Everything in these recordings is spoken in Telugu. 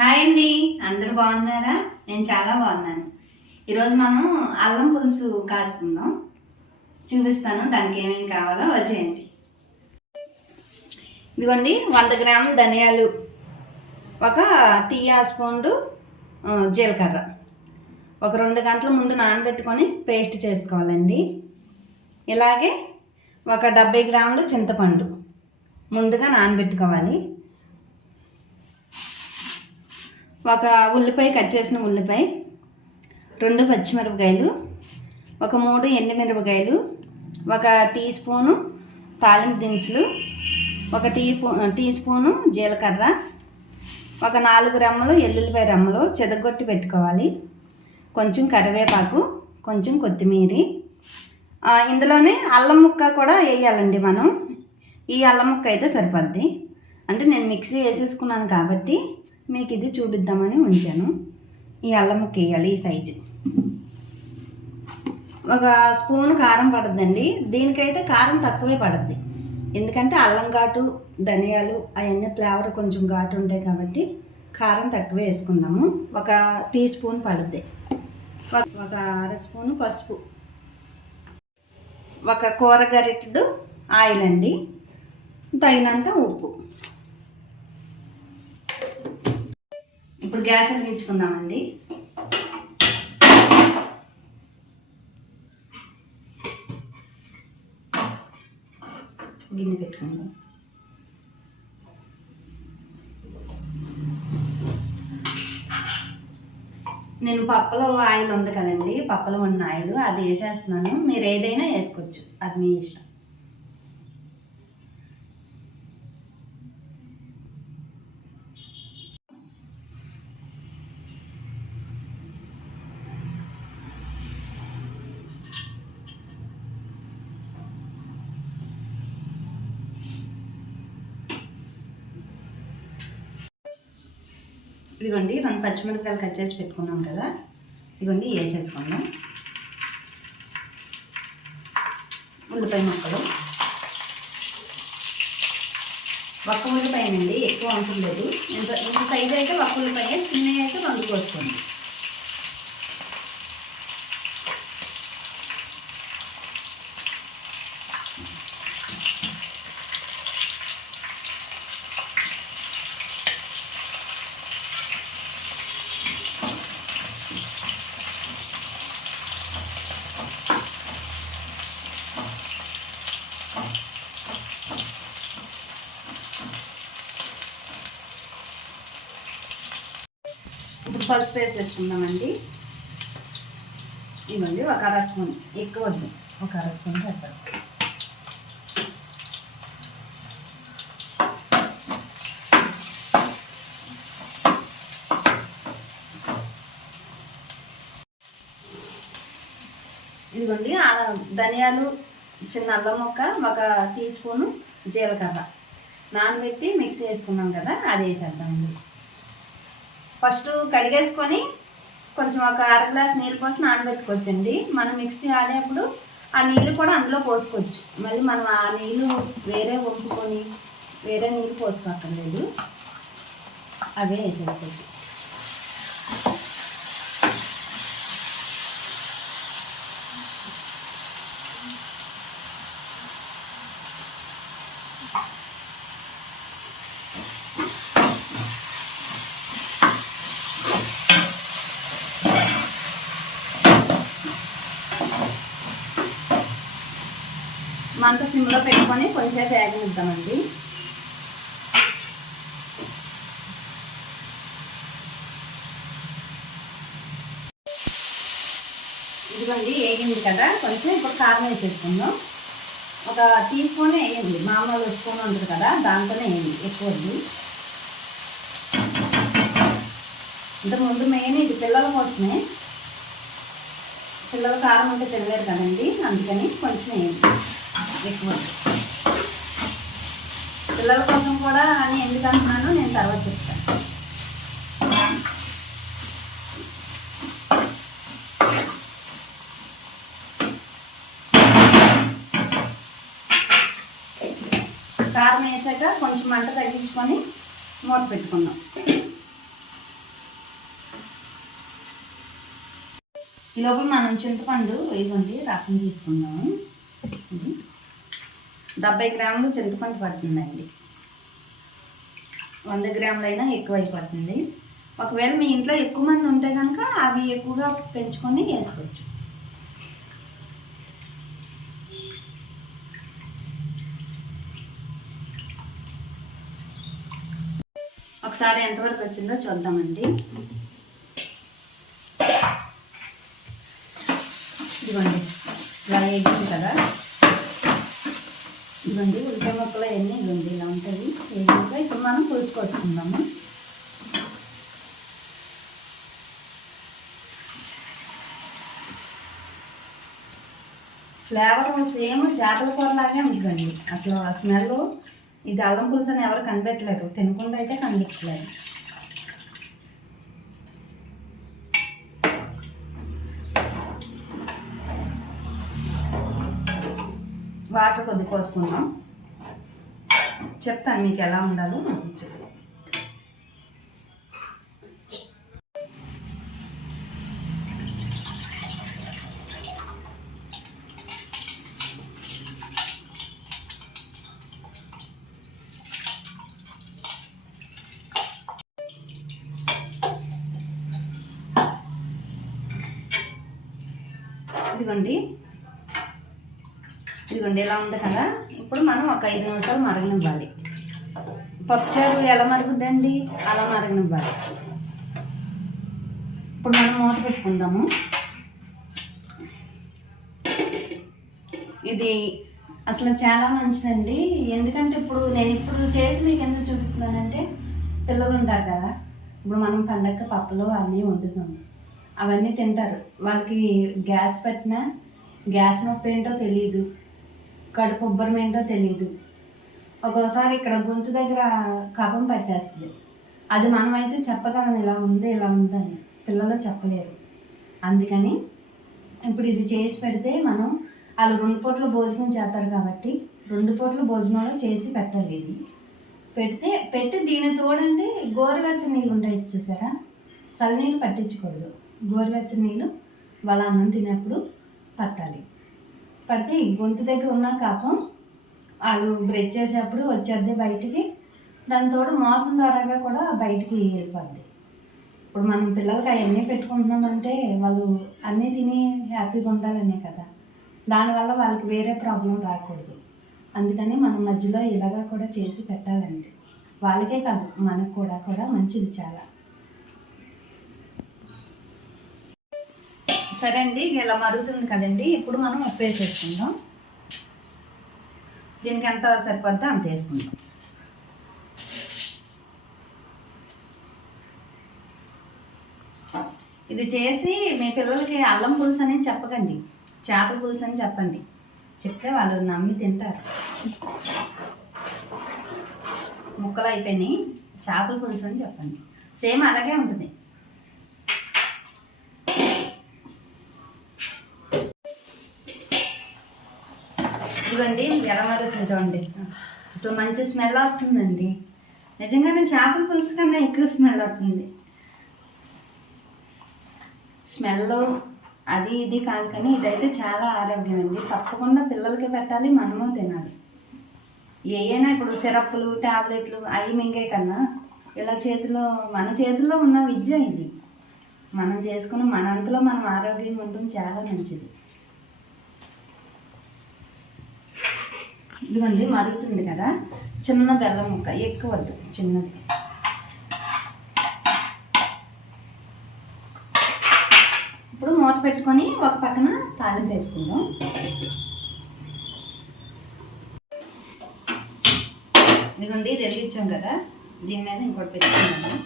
హాయ్ అండి. అందరూ బాగున్నారా? నేను చాలా బాగున్నాను. ఈరోజు మనం అల్లం పులుసు కాసుకుందాం. చూపిస్తాను దానికి ఏమేమి కావాలో. వచ్చేయండి. ఇదిగోండి వంద గ్రాముల ధనియాలు ఒక టీ స్పూన్లు జీలకర్ర. ఒక రెండు గంటల ముందు నానబెట్టుకొని పేస్ట్ చేసుకోవాలండి. ఇలాగే ఒక డెబ్బై గ్రాములు చింతపండు. ముందుగా నానబెట్టుకోవాలి. ఒక ఉల్లిపాయ కట్ చేసిన ఉల్లిపాయ రెండు పచ్చిమిరపకాయలు ఒక మూడు ఎండుమిరపకాయలు ఒక టీ స్పూను తాలింపు దినుసులు ఒక టీ టీ స్పూను జీలకర్ర ఒక నాలుగు రెమ్మలు ఎల్లుల్లిపాయ రెమ్మలు చెదగొట్టి పెట్టుకోవాలి. కొంచెం కరివేపాకు కొంచెం కొత్తిమీర. ఇందులోనే అల్లం ముక్క కూడా వేయాలండి మనం. ఈ అల్లం ముక్క అయితే సరిపోద్ది. అంటే నేను మిక్సీ వేసేసుకున్నాను కాబట్టి మీకు ఇది చూపిద్దామని ఉంచాను. ఈ అల్లం ముక్క వేయాలి ఈ సైజు. ఒక స్పూన్ కారం పడుద్దండి. దీనికైతే కారం తక్కువే పడుద్ది. ఎందుకంటే అల్లం ఘాటు ధనియాలు అవన్నీ ఫ్లేవర్ కొంచెం ఘాటు ఉంటాయి కాబట్టి కారం తక్కువే వేసుకుందాము. ఒక టీ స్పూన్ పడుద్ది. ఒక- ఒక అర స్పూను పసుపు. ఒక కూర గరిటెడు ఆయిల్ అండి. తగినంత ఉప్పు. ఇప్పుడు గ్యాస్ వెలిగించుకుందామండి గిన్నె పెట్టుకుందాం. నేను పప్పులో ఆయిల్ ఉంది కదండి పప్పులో ఉన్న ఆయిల్ అది వేసేస్తున్నాను. మీరు ఏదైనా వేసుకోవచ్చు అది మీ ఇష్టం. ఇదిగోండి రెండు పచ్చిమిరపకాయలు కట్ చేసి పెట్టుకున్నాం కదా. ఇదిగోండి వేసేసుకుందాం. ఉల్లిపాయ ముక్కలు. ఒక్క ఉల్లిపాయనండి ఎక్కువ అవసరం లేదు. ఇంత ఇంత సైజ్ అయితే ఒక్క ఉల్లిపాయ చిన్నవి అయితే రెండు కోసుకోండి ఇప్పుడు పసుపు వేసేసుకుందామండి ఇవ్వండి ఒక అర స్పూన్. ఎక్కువ వద్దు. ఒక అర స్పూన్ పెడతారు ఇదిగోండి ధనియాలు చిన్న అల్లం ముక్క ఒక టీ స్పూను జీలకర్ర. నానబెట్టి మిక్సీ వేసుకున్నాం కదా అది వేసేద్దామండి. ఫస్ట్ కడిగేసుకొని కొంచెం ఒక అర గ్లాస్ నీళ్ళు పోసి నానబెట్టుకోవచ్చండి. మనం మిక్సీ ఆడేప్పుడు ఆ నీళ్ళు కూడా అందులో పోసుకోవచ్చు. మళ్ళీ మనం ఆ నీళ్ళు వేరే వంపుకొని వేరే నీళ్ళు పోసుకోక్కర్లేదు అవే వేసేసుకోవచ్చు మంట సిమ్లో పెట్టుకొని కొంచెం వేగనిద్దామండి ఇదిగోండి వేగింది కదా. కొంచెం ఇప్పుడు కారం వేసేసుకుందాం. ఒక టీ స్పూన్ వేయండి. మామూలు స్పూన్ ఉంటుంది కదా దాంతోనే వేయండి. ఎక్కువ వద్దు. ముందు మెయిన్ ఇది పిల్లల కోసమే. పిల్లలు కారం ఉంటే తినలేరు కదండి. అందుకని కొంచెం వేయండి. ఎక్కువ పిల్లల కోసం కూడా అని ఎందుకు అంటున్నాను నేను తర్వాత చెప్తాను. కారం వేసాక కొంచెం మంట తగ్గించుకొని మూత పెట్టుకుందాం. ఈ లోపల మనం చింతపండు ఇవ్వండి రసం తీసుకుందాము ఇది. డెబ్బై గ్రాములు చింతపండు పడుతుందండి. వంద గ్రాములైనా ఎక్కువ అయిపోతుంది ఒకవేళ మీ ఇంట్లో ఎక్కువ మంది ఉంటే కనుక అవి ఎక్కువగా పెంచుకొని వేసుకోవచ్చు. ఒకసారి ఎంతవరకు వచ్చిందో చూద్దామండి. ఇదిగోండి ఇలా వేగింది కదా. ఇవ్వండి ఉల్లిపాయ ముక్కలు అవన్నీ ఇవ్వండి ఇలా ఉంటుంది. వేగినాక ఇప్పుడు మనం పులుసు పోసుకుందాము ఫ్లేవర్ సేమ్ చేపల కూరలాగే ఉంటుందండి అసలు ఆ స్మెల్ ఇది అల్లం పులుసు అని ఎవరు కనిపెట్టలేరు. తినకుండా అయితే కనిపెట్టలేరు. వాటర్ కొద్ది పోసుకుందాం. చెప్తాను మీకు ఎలా ఉండాలో ఇదిగోండి. ఇదిగోండి ఇలా ఉంది కదా? ఇప్పుడు మనం ఒక ఐదు నిమిషాలు మరగనివ్వాలి. పప్పుచారు ఎలా మరుగుద్దండి? అలా మరగనివ్వాలి. ఇప్పుడు మనం మూత పెట్టుకుందాము. ఇది అసలు చాలా మంచిదండి. ఎందుకంటే ఇప్పుడు నేను ఇప్పుడు చేసి మీకు ఎందుకు చూపిస్తున్నానంటే పిల్లలు ఉంటారు కదా. ఇప్పుడు మనం పండగ పప్పులు అన్నీ వండుతాం అవన్నీ తింటారు. వాళ్ళకి గ్యాస్ పెట్టినా గ్యాస్ నొప్పి ఏంటో తెలియదు కడుపు ఉబ్బరం ఏంటో తెలియదు ఒక్కోసారి ఇక్కడ గొంతు దగ్గర కపం పట్టేస్తుంది. అది మనమైతే చెప్పగలం ఇలా ఉంది ఇలా ఉందని. పిల్లలు చెప్పలేరు. అందుకని ఇప్పుడు ఇది చేసి పెడితే మనం వాళ్ళు రెండు పూట్ల భోజనం చేస్తారు కాబట్టి రెండు పూట్ల భోజనంలో చేసి పెట్టాలి ఇది పెడితే పెట్టి దీని తోడండి గోరువెచ్చని నీళ్ళు ఉంటాయి చూసారా? చల్లనీళ్ళు పట్టించకూడదు. గోరువెచ్చని నీళ్ళు వాళ్ళ అన్నం తినేప్పుడు పట్టాలి. పడితే ఈ గొంతు దగ్గర ఉన్న కాపం వాళ్ళు బ్రెచ్ చేసేప్పుడు వచ్చేద్ది బయటికి. దాని తోడు మోసం ద్వారాగా కూడా బయటికి వెళ్ళిపోద్ది. ఇప్పుడు మనం పిల్లలకి అవన్నీ పెట్టుకుంటున్నామంటే వాళ్ళు అన్నీ తిని హ్యాపీగా ఉండాలనే కదా. దానివల్ల వాళ్ళకి వేరే ప్రాబ్లం రాకూడదు. అందుకని మనం మధ్యలో ఇలాగా కూడా చేసి పెట్టాలండి. వాళ్ళకే కాదు మనకు కూడా కూడా మంచిది చాలా. సరే అండి ఇలా మరుగుతుంది కదండి ఇప్పుడు మనం ఉప్పు వేసేసుకుందాం దీనికి ఎంత సరిపోద్దో అంత వేసుకుందాం. ఇది చేసి మీ పిల్లలకి అల్లం పులుసు అని చెప్పకండి చేపల పులుసు అని చెప్పండి. చెప్తే వాళ్ళు నమ్మి తింటారు. ముక్కలు అయిపోయినాయి చేపల పులుసు అని చెప్పండి. సేమ్ అలాగే ఉంటుంది. ఇదిగోండి ఎలా మరుగుతుంది చూడండి అసలు మంచి స్మెల్ వస్తుందండి. నిజంగానే చేపల పులుసు కన్నా ఎక్కువ స్మెల్ వస్తుంది. స్మెల్ అది ఇది కాదు కానీ ఇదైతే చాలా ఆరోగ్యం అండి తప్పకుండా పిల్లలకి పెట్టాలి మనము తినాలి. ఏయైనా ఇప్పుడు సిరప్లు టాబ్లెట్లు అవి మింగే కన్నా ఇలా చేతిలో మన చేతిలో ఉన్న విద్య ఇది. మనం చేసుకుని మనంతలో మనం ఆరోగ్యంగా ఉండడం చాలా మంచిది. ఇదిగోండి మరుగుతుంది కదా. చిన్న బెల్లం ముక్క ఎక్కువ వద్దు చిన్నది. ఇప్పుడు మూత పెట్టుకొని ఒక పక్కన తాలింపు వేసుకుందాం. ఇదిగోండి రెడీ ఇచ్చాం కదా. దీని మీద ఇంకోటి పెట్టుకున్నాము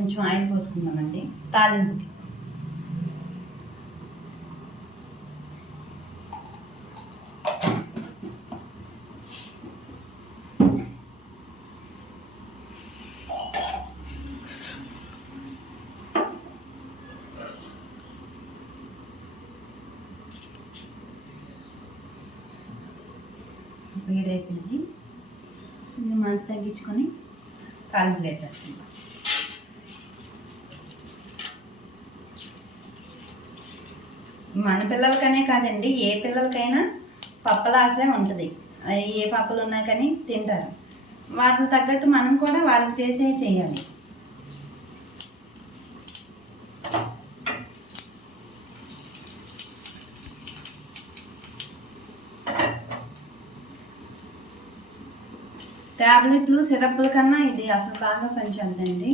కొంచెం ఆయిల్ పోసుకుందామండి. తాలింపుకి వేడైపోయింది. ఇది తగ్గించుకొని తాలింపు వేసేస్తున్నాం మన పిల్లలకనే కాదండి ఏ పిల్లలకైనా పప్పలాసే ఉంటుంది. ఏ పప్పులు ఉన్నా కానీ తింటారు. వాటికి తగ్గట్టు మనం కూడా వాళ్ళకి చేసే చేయాలి. ట్యాబ్లెట్లు సిరప్ల కన్నా ఇది అసలు బాగా పనిచేద్దండి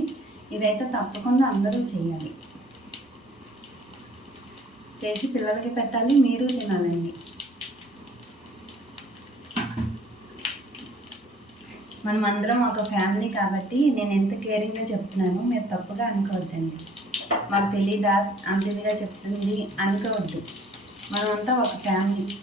ఇదైతే తప్పకుండా అందరూ చేయాలి. చేసి పిల్లలకి పెట్టాలి మీరు తినాలండి. మనం అందరం ఒక ఫ్యామిలీ కాబట్టి నేను ఎంత కేరింగ్గా చెప్తున్నాను మీరు తప్పుగా అనుకోవద్దండి. మాకు తెలియదా అంత ఇదిగా చెప్తుంది అనుకోవద్దు. మనమంతా ఒక ఫ్యామిలీ.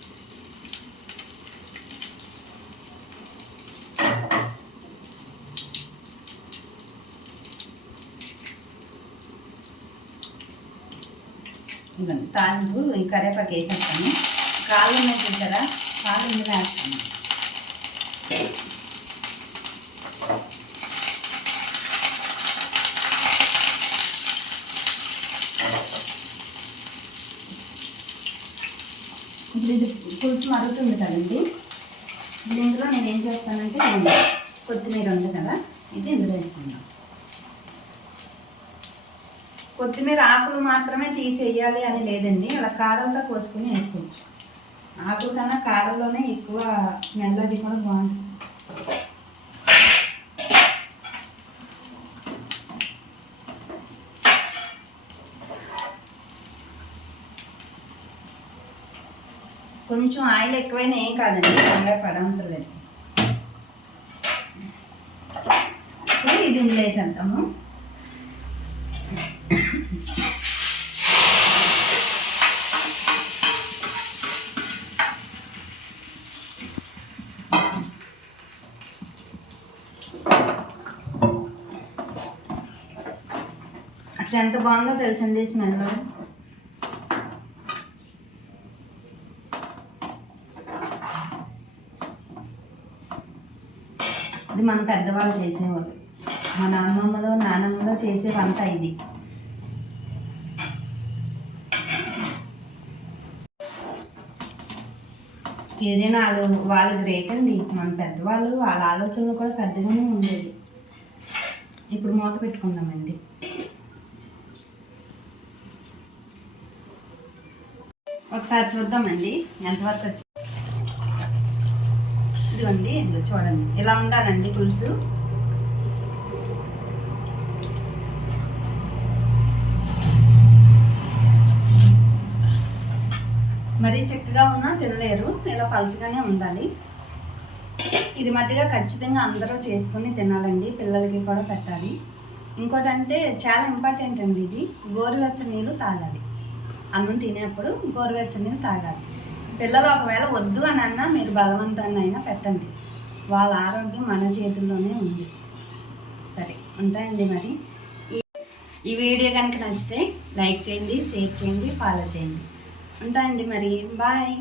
తాలింపు ఈ కరేపాకు వేసేస్తాను. కాళ్ళు ఉన్నాయి చూసారా? కాళ్ళు ఇందులో వేస్తాను ఇప్పుడు ఇది పులుసు మరుగుతుంది కదండి ఇప్పుడు ఇందులో నేను ఏం చేస్తానంటే నేను కొత్తిమీర ఉంది కదా ఇది ఇందులో వేస్తాను కొత్తిమీర ఆకులు మాత్రమే తీసేయాలి అని లేదండి. అలా కాడలతో కోసుకుని వేసుకోవచ్చు. ఆకుల కన్నా కాడల్లోనే ఎక్కువ స్మెల్ అది కూడా బాగుంటుంది. కొంచెం ఆయిల్ ఎక్కువైనా ఏం కాదండి. కంగారు పడవసరం లేదు. ఇది ఉండేసి అంటాము ఎంత బాగుందో తెలిసింది స్మెల్. ఇది మన పెద్దవాళ్ళు చేసేవాళ్ళు. మన అమ్మమ్మలో నానమ్మలో చేసే వంట ఇది. ఏదైనా వాళ్ళు వాళ్ళు గ్రేట్ అండి. మన పెద్దవాళ్ళు వాళ్ళ ఆలోచనలు కూడా పెద్దగానే ఉండేది ఇప్పుడు మూత పెట్టుకుందామండి. ఒకసారి చూద్దామండి. ఎంతవరకు వచ్చి ఇదిగోండి ఇదిగో చూడండి. ఇలా ఉండాలండి పులుసు. మరీ చక్కగా ఉన్నా తినలేరు. ఇలా పలుచగానే ఉండాలి. ఇది మట్టిగా ఖచ్చితంగా అందరూ చేసుకుని తినాలండి. పిల్లలకి కూడా పెట్టాలి. ఇంకోటంటే చాలా ఇంపార్టెంట్ అండి ఇది. గోరువెచ్చ నీళ్ళు తాగాలి. అన్నం తినేప్పుడు గోరువెచ్చని నీళ్ళు తాగాలి. పిల్లలు ఒకవేళ వద్దు అని అన్నా మీరు బలవంతాన్ని అయినా పెట్టండి. వాళ్ళ ఆరోగ్యం మన చేతుల్లోనే ఉంది. సరే ఉంటాయండి మరి. ఈ- ఈ వీడియో కనుక నచ్చితే లైక్ చేయండి షేర్ చేయండి ఫాలో చేయండి. ఉంటాయండి మరి. బాయ్.